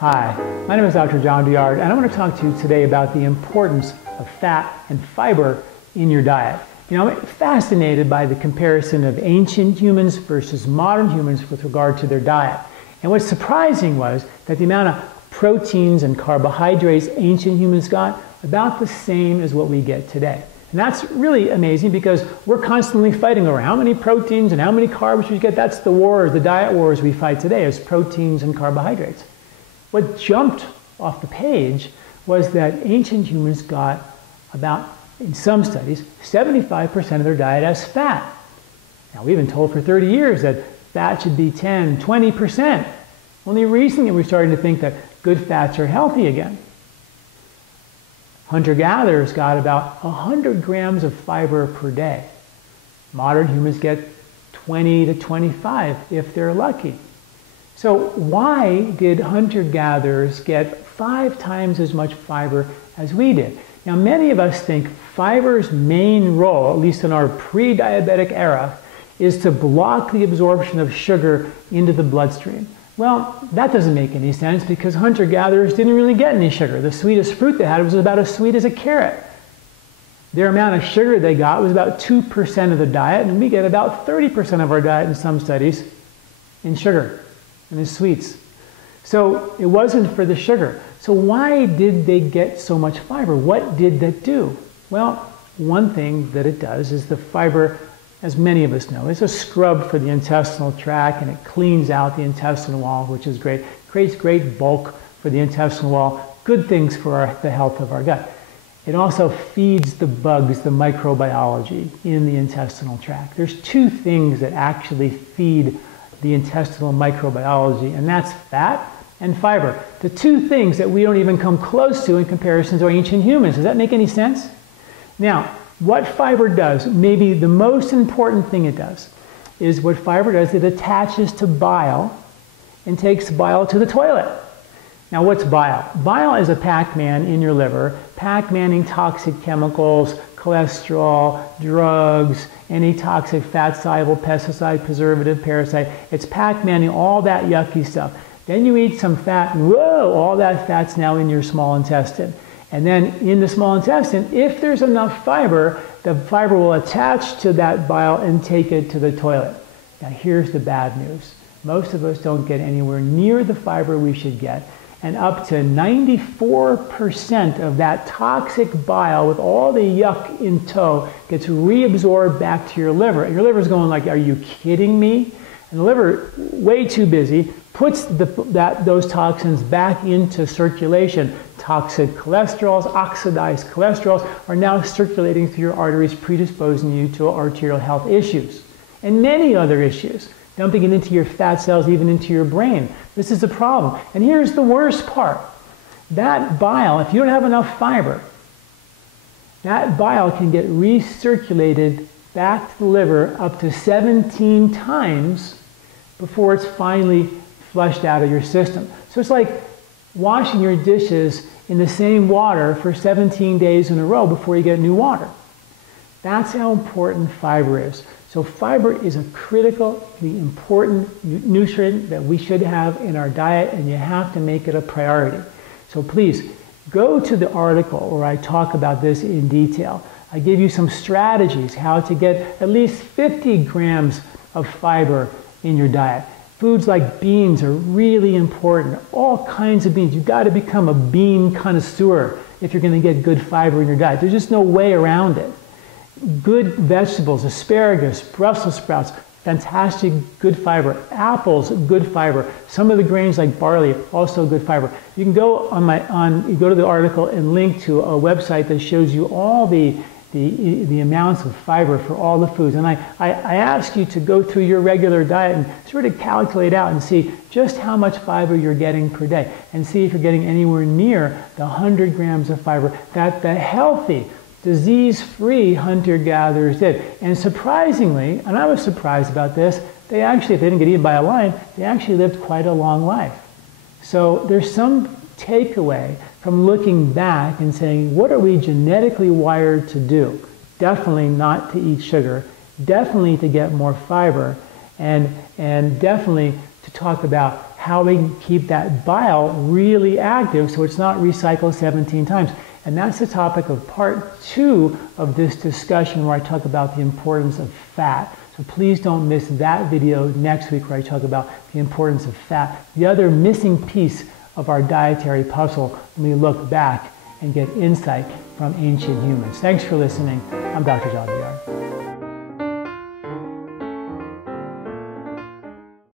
Hi, my name is Dr. John Douillard, and I want to talk to you today about the importance of fat and fiber in your diet. I'm fascinated by the comparison of ancient humans versus modern humans with regard to their diet. And what's surprising was that the amount of proteins and carbohydrates ancient humans got about the same as what we get today. And that's really amazing because we're constantly fighting over how many proteins and how many carbs we get. That's the wars, the diet wars we fight today, is proteins and carbohydrates. What jumped off the page was that ancient humans got about, in some studies, 75% of their diet as fat. Now, we've been told for 30 years that fat should be 10, 20%. Only recently we're starting to think that good fats are healthy again. Hunter-gatherers got about 100 grams of fiber per day. Modern humans get 20 to 25 if they're lucky. So why did hunter-gatherers get 5 times as much fiber as we did? Now, many of us think fiber's main role, at least in our pre-diabetic era, is to block the absorption of sugar into the bloodstream. Well, that doesn't make any sense because hunter-gatherers didn't really get any sugar. The sweetest fruit they had was about as sweet as a carrot. Their amount of sugar they got was about 2% of the diet, and we get about 30% of our diet in some studies in sugar and in sweets. So it wasn't for the sugar. So why did they get so much fiber? What did that do? Well, one thing that it does is the fiber, as many of us know, is a scrub for the intestinal tract, and it cleans out the intestinal wall, which is great. Creates great bulk for the intestinal wall. Good things for the health of our gut. It also feeds the bugs, the microbiology in the intestinal tract. There's 2 things that actually feed the intestinal microbiology, and that's fat and fiber. The 2 things that we don't even come close to in comparison to ancient humans. Does that make any sense? Now, what fiber does, maybe the most important thing it does, is what fiber does, it attaches to bile and takes bile to the toilet. Now, what's bile? Bile is a Pac-Man in your liver, Pac-Manning toxic chemicals, cholesterol, drugs, any toxic fat-soluble pesticide, preservative, parasite. It's Pac-Manning all that yucky stuff. Then you eat some fat, and whoa, all that fat's now in your small intestine. And then in the small intestine, if there's enough fiber, the fiber will attach to that bile and take it to the toilet. Now here's the bad news. Most of us don't get anywhere near the fiber we should get. And up to 94% of that toxic bile with all the yuck in tow gets reabsorbed back to your liver. And your liver's going like, are you kidding me? And the liver, way too busy, puts those toxins back into circulation. Toxic cholesterols, oxidized cholesterols are now circulating through your arteries, predisposing you to arterial health issues. And many other issues. Dumping it into your fat cells, even into your brain. This is a problem. And here's the worst part. That bile, if you don't have enough fiber, that bile can get recirculated back to the liver up to 17 times before it's finally flushed out of your system. So it's like washing your dishes in the same water for 17 days in a row before you get new water. That's how important fiber is. So fiber is a critically important nutrient that we should have in our diet, and you have to make it a priority. So please, go to the article where I talk about this in detail. I give you some strategies how to get at least 50 grams of fiber in your diet. Foods like beans are really important. All kinds of beans. You've got to become a bean connoisseur if you're going to get good fiber in your diet. There's just no way around it. Good vegetables, asparagus, Brussels sprouts, fantastic good fiber. Apples, good fiber. Some of the grains like barley, also good fiber. You can go you go to the article and link to a website that shows you all the amounts of fiber for all the foods. And I ask you to go through your regular diet and sort of calculate out and see just how much fiber you're getting per day, and see if you're getting anywhere near the 100 grams of fiber that the healthy, disease-free hunter-gatherers did. And surprisingly, and I was surprised about this, they actually, if they didn't get eaten by a lion, they actually lived quite a long life. So there's some takeaway from looking back and saying, what are we genetically wired to do? Definitely not to eat sugar, definitely to get more fiber, and definitely to talk about how we can keep that bile really active so it's not recycled 17 times. And that's the topic of part 2 of this discussion, where I talk about the importance of fat. So please don't miss that video next week, where I talk about the importance of fat, the other missing piece of our dietary puzzle when we look back and get insight from ancient humans. Thanks for listening. I'm Dr. Douillard.